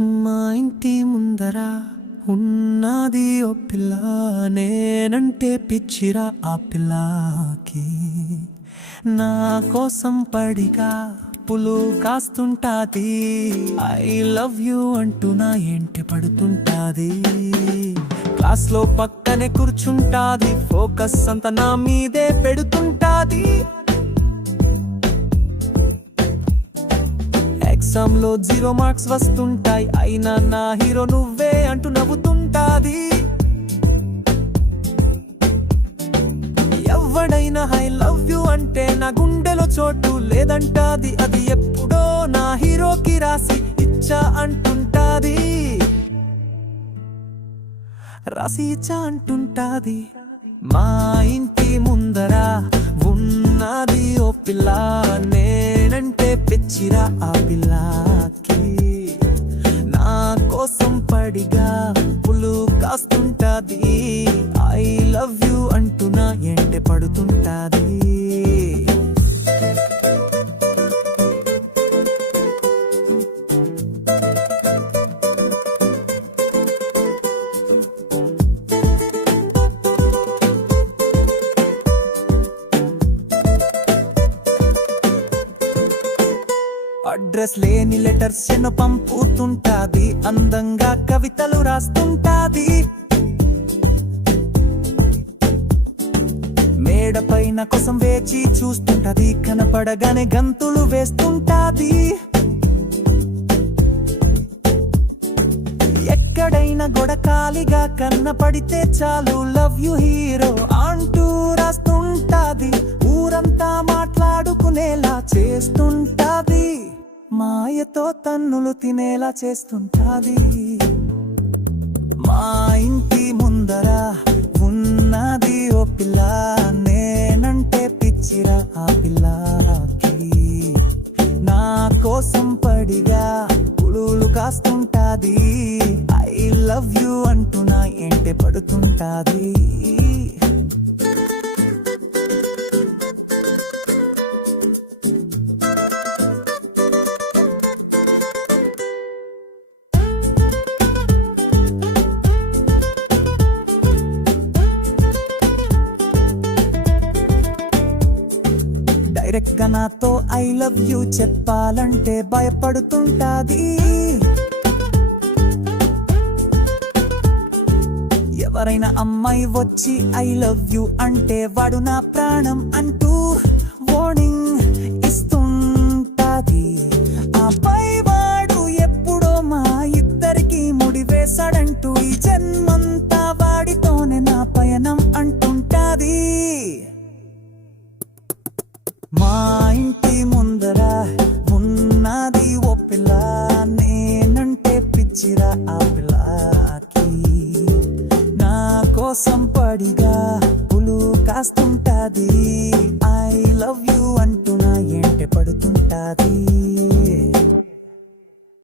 మా ఇంటి ముందర ఉన్నది ఓ పిల్ల నేనంటే పిచ్చిరా ఆ పిల్లకి. నా కోసం పడిగా పులు కాస్తుంటాది. ఐ లవ్ యూ అంటూ నా ఏంటి పడుతుంటాది? క్లాస్లో పక్కనే కూర్చుంటాది ఫోకస్ అంతా నా మీదే పెడుతుంటాది. జీరో మార్క్స్ వస్తుంటాయి. అయినా నా హీరో నువ్వే అంటూ నవ్వుతుంటాది. ఎవడైనా ఐ లవ్ యు అంటే నా గుండెలో చోటు లేదంటాది. అది ఎప్పుడో నా హీరోకి రాసి ఇచ్చా అంటుంటాది. రాసి ఇచ్చా అంటుంటాది. మా ఇంటి ముందర ఉన్నది ఓ పిల్ల. నేనంటే పిచ్చిరా ఆ పిల్లా. కోసం పడిగా పులు కాస్తుంటది. అడ్రస్ లేని లెటర్స్ ఎన్నో పంపుతుంటాది. అందంగా కవితలు రాస్తుంటాది. మేడ పైన కోసం వేచి చూస్తుంటది. కనపడగానే గంతులు వేస్తుంటాది. ఎక్కడైనా గొడ ఖాళీగా కన్నపడితే చాలు. లవ్ యు హీ భార్యతో తన్నులు తినేలా చేస్తుంటాది. మా ఇంటి ముందర ఉన్నది ఓ పిల్ల నేనంటే పిచ్చిరా ఆ పిల్లకి. నా కోసం పడిగా పులులు కాస్తుంటాది. ఐ లవ్ యూ అంటూ నా ఎంటే పడుతుంటాది. డైరెక్ట్ నాతో ఐ లవ్ యూ చెప్పాలంటే భయపడుతుంటాది. ఎవరైనా అమ్మాయి వచ్చి ఐ లవ్ యూ అంటే వాడు నా ప్రాణం అంటూ వార్నింగ్ పిల్లకి నా కోసం పడిగా పులు కాస్తుంటది.